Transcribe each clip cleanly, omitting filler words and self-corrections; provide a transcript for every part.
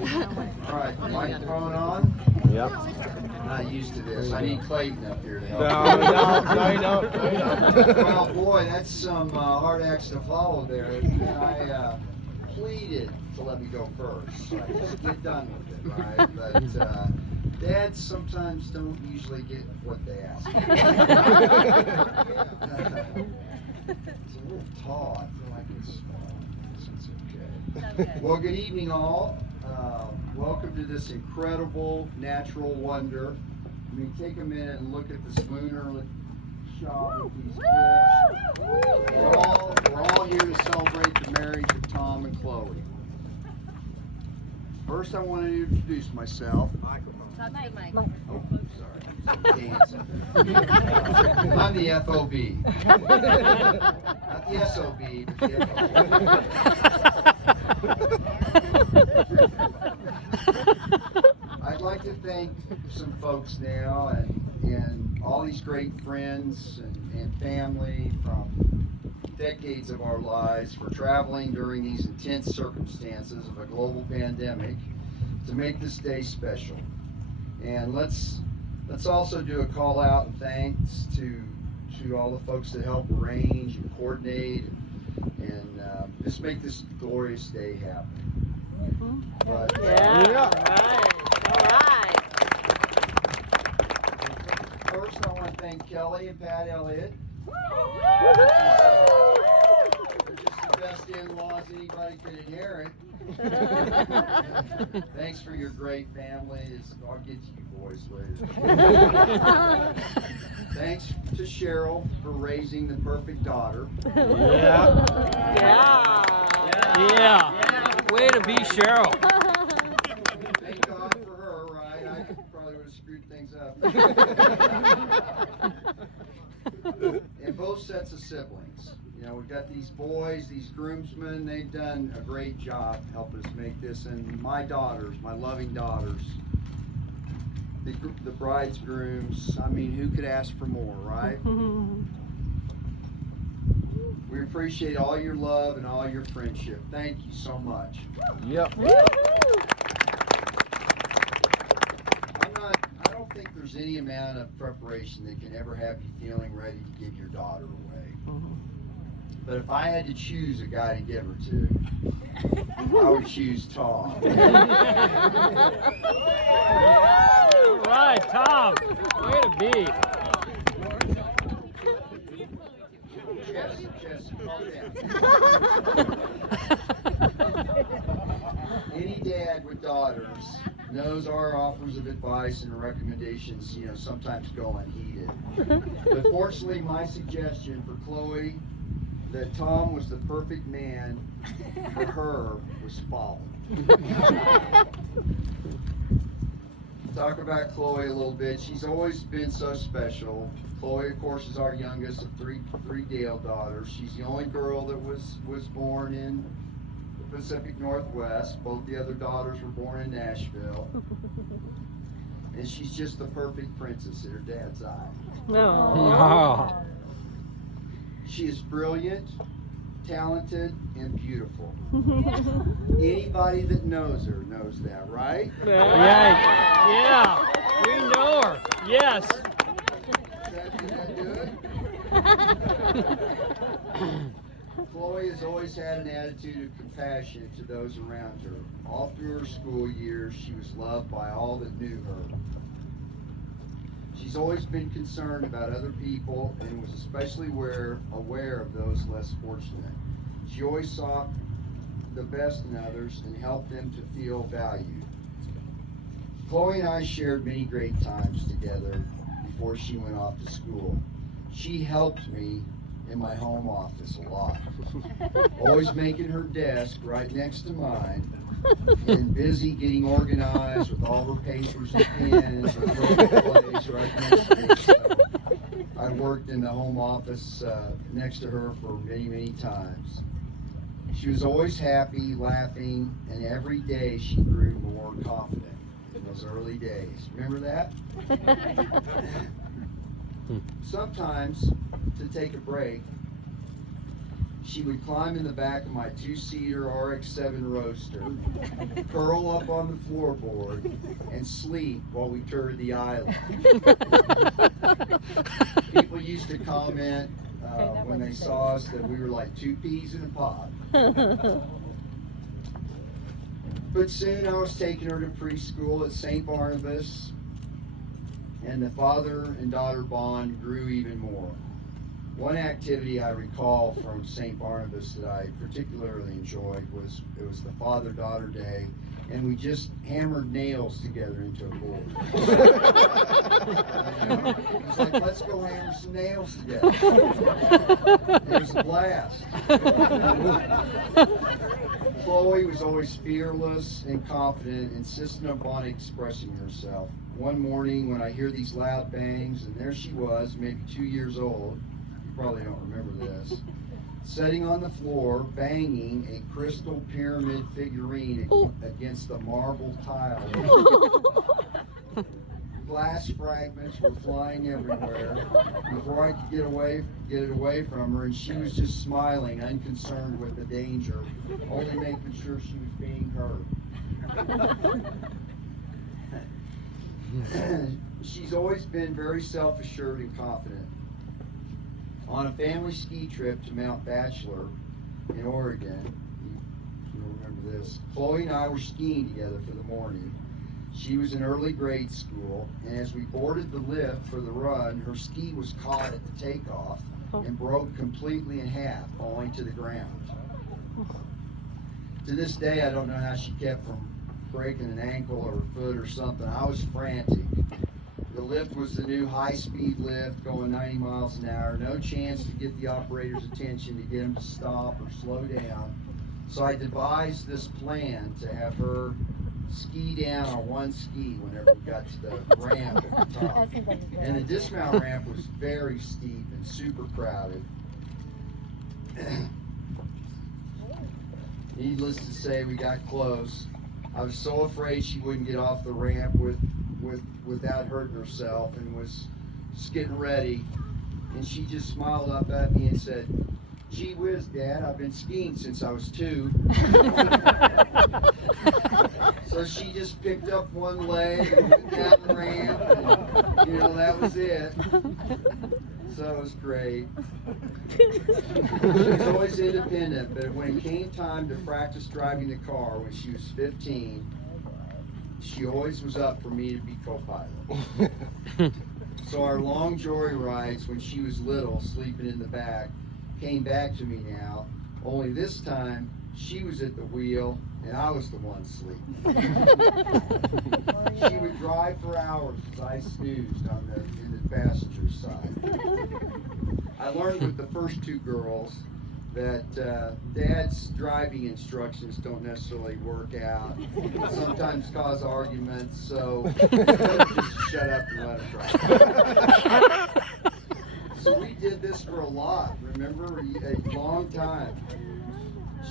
All right, microphone on. Yep. I'm not used to this. I need Clayton up here to help. No. Well, boy, that's some hard acts to follow there. I pleaded to let me go first. So I just get done with it, right? But dads sometimes don't usually get what they ask for. It's a little tall. I feel like it's small. It's okay. Well, good evening, all. Welcome to this incredible natural wonder. I mean, take a minute and look at this lunar shot with these kids. We're all here to celebrate the marriage of Tom and Chloe. First, I want to introduce myself. Mike. Oh, sorry. Dancing. I'm the FOB. Not the SOB, but the FOB. I'd like to thank some folks now and all these great friends and family from decades of our lives for traveling during these intense circumstances of a global pandemic to make this day special. And let's also do a call out and thanks to all the folks that help arrange and coordinate and just make this glorious day happen. But, All right. First, I want to thank Kelly and Pat Elliott. They're just the best in-laws anybody could inherit. Thanks for your great family. I'll get to you boys later. Thanks to Cheryl for raising the perfect daughter. Yeah. Way to be Cheryl. Thank God for her, right? I probably would have screwed things up. And both sets of siblings. You know, we've got these boys, these groomsmen, they've done a great job helping us make this. And my daughters, my loving daughters, the bride's grooms, I mean, who could ask for more, right? We appreciate all your love and all your friendship. Thank you so much. Yep. I don't think there's any amount of preparation that can ever have you feeling ready to give your daughter away. But if I had to choose a guy to give her to, I would choose Tom. All right, Tom. Way to be. Chess, calm down. Any dad with daughters knows our offers of advice and recommendations, you know, sometimes go unheeded. But fortunately, my suggestion for Chloe that Tom was the perfect man for her was followed. Talk about Chloe a little bit. She's always been so special. Chloe, of course, is our youngest of three Dale daughters. She's the only girl that was born in the Pacific Northwest. Both the other daughters were born in Nashville. And she's just the perfect princess in her dad's eye. Oh. She is brilliant, talented, and beautiful. Anybody that knows her knows that, right? Yeah. We know her. Yes. Did that do it? Chloe has always had an attitude of compassion to those around her. All through her school years, she was loved by all that knew her. She's always been concerned about other people and was especially aware of those less fortunate. She always sought the best in others and helped them to feel valued. Chloe and I shared many great times together before she went off to school. She helped me in my home office a lot, always making her desk right next to mine and busy getting organized with all her papers and pens and place right next to me. So I worked in the home office next to her for many, many times. She was always happy, laughing, and every day she grew more confident in those early days. Remember that? Sometimes, to take a break, She would climb in the back of my 2-seater RX-7 Roadster, curl up on the floorboard, and sleep while we toured the island. People used to comment when they saw us that we were like 2 peas in a pod. But soon I was taking her to preschool at St. Barnabas, and the father and daughter bond grew even more. One activity I recall from St. Barnabas that I particularly enjoyed was the Father-Daughter Day, and we just hammered nails together into a board. It was like, let's go hammer some nails together. It was a blast. Chloe was always fearless and confident, insistent upon expressing herself. One morning when I hear these loud bangs, and there she was, maybe 2 years old, you probably don't remember this, sitting on the floor, banging a crystal pyramid figurine against the marble tile. Glass fragments were flying everywhere before I could get it away from her, and she was just smiling, unconcerned with the danger, only making sure she was being heard. She's always been very self-assured and confident. On a family ski trip to Mount Bachelor in Oregon, you remember this, Chloe and I were skiing together for the morning. She was in early grade school, and as we boarded the lift for the run, her ski was caught at the takeoff and broke completely in half, falling to the ground. To this day, I don't know how she kept from breaking an ankle or a foot or something. I was frantic. The lift was the new high-speed lift going 90 miles an hour. No chance to get the operator's attention to get him to stop or slow down. So I devised this plan to have her ski down on one ski whenever we got to the ramp at the top. And the dismount ramp was very steep and super crowded. Needless to say, we got close. I was so afraid she wouldn't get off the ramp without hurting herself, and was just getting ready. And she just smiled up at me and said, "Gee whiz, Dad, I've been skiing since I was 2. So she just picked up one leg and went down the ramp, and, that was it. So it was great. She was always independent, but when it came time to practice driving the car when she was 15, she always was up for me to be co-pilot. So our long joy rides when she was little, sleeping in the back, came back to me now, only this time she was at the wheel and I was the one asleep. She would drive for hours as I snoozed in the passenger side. I learned with the first 2 girls that Dad's driving instructions don't necessarily work out. Sometimes cause arguments, so just shut up and let her drive. So we did this for a lot, remember, a long time.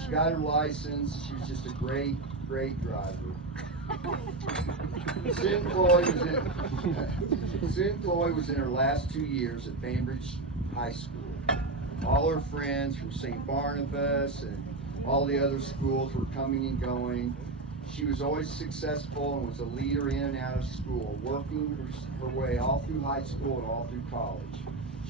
She got her license. She was just a great, great driver. Soon Chloe was in her last 2 years at Bainbridge High School. All her friends from St. Barnabas and all the other schools were coming and going. She was always successful and was a leader in and out of school, working her way all through high school and all through college.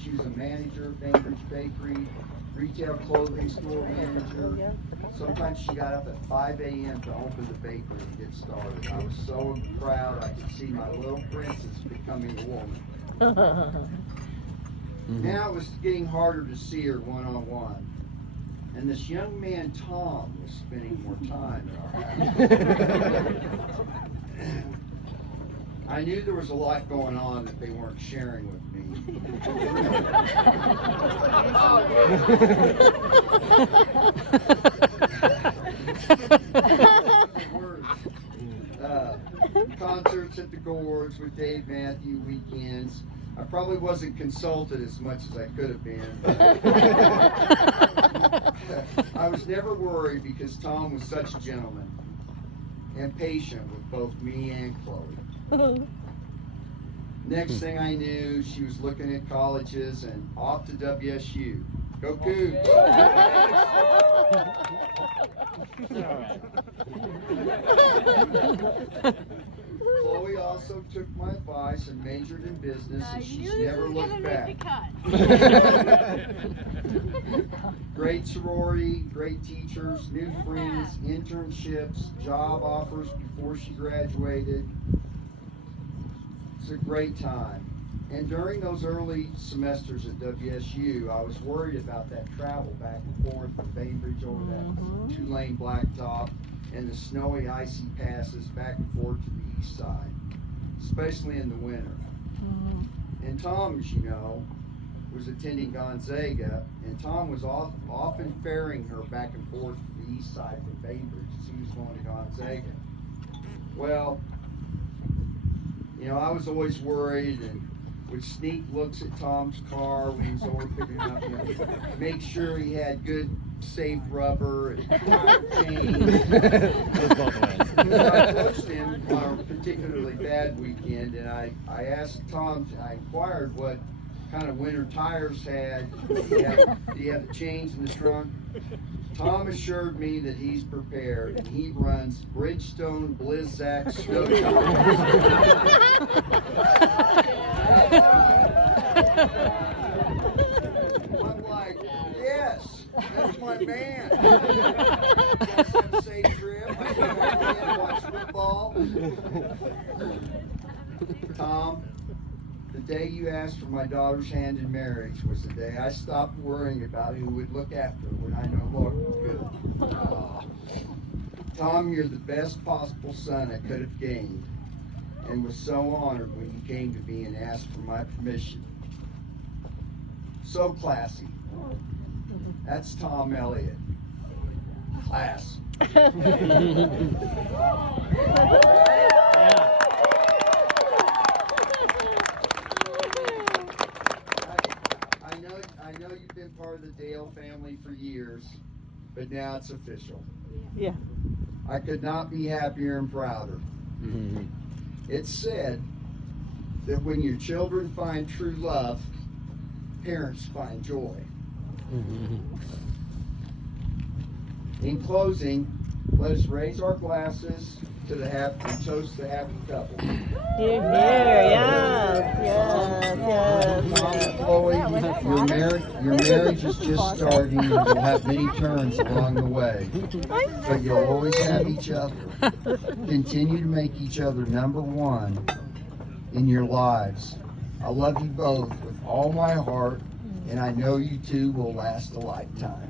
She was a manager at Bainbridge Bakery, retail clothing store manager. Sometimes she got up at 5 a.m. to open the bakery and get started. I was so proud I could see my little princess becoming a woman. Now it was getting harder to see her one-on-one. And this young man, Tom, was spending more time in our house. I knew there was a lot going on that they weren't sharing with me. Concerts at the Gorge with Dave Matthew weekends. I probably wasn't consulted as much as I could have been. I was never worried because Tom was such a gentleman and patient with both me and Chloe. Next thing I knew, she was looking at colleges and off to WSU. Go Cougs. Chloe also took my advice and majored in business, and she's never looked back. Great sorority, great teachers, new friends, internships, job offers before she graduated. It's a great time. And during those early semesters at WSU, I was worried about that travel back and forth from Bainbridge over that two-lane blacktop and the snowy, icy passes back and forth to the east side, especially in the winter. And Tom, as you know, was attending Gonzaga, and Tom was often ferrying her back and forth to the east side from Bainbridge as he was going to Gonzaga. Well, you know, I was always worried and would sneak looks at Tom's car when he was over picking up, you know, make sure he had good, safe rubber and tire chains. I approached him on a particularly bad weekend, and I asked Tom, I inquired what kind of winter tires had. Do you have the chains in the trunk? Tom assured me that he's prepared, and he runs Bridgestone Blizzak snow I'm like, yes, that's my man. Let's have a safe trip. I can walk in, watch football. Tom, the day you asked for my daughter's hand in marriage was the day I stopped worrying about who would look after her when I no longer could. Oh. Tom, you're the best possible son I could have gained, and was so honored when you came to me and asked for my permission. So classy. That's Tom Elliott. Class. I know you've been part of the Dale family for years, but now it's official. Yeah. I could not be happier and prouder. It's said that when your children find true love, parents find joy. In closing, let us raise our glasses to the happy and toast the happy couple. Here, yes. Tom and Chloe, your marriage is just starting, and you'll have many turns along the way. But you'll always have each other. Continue to make each other number one in your lives. I love you both with all my heart, and I know you two will last a lifetime.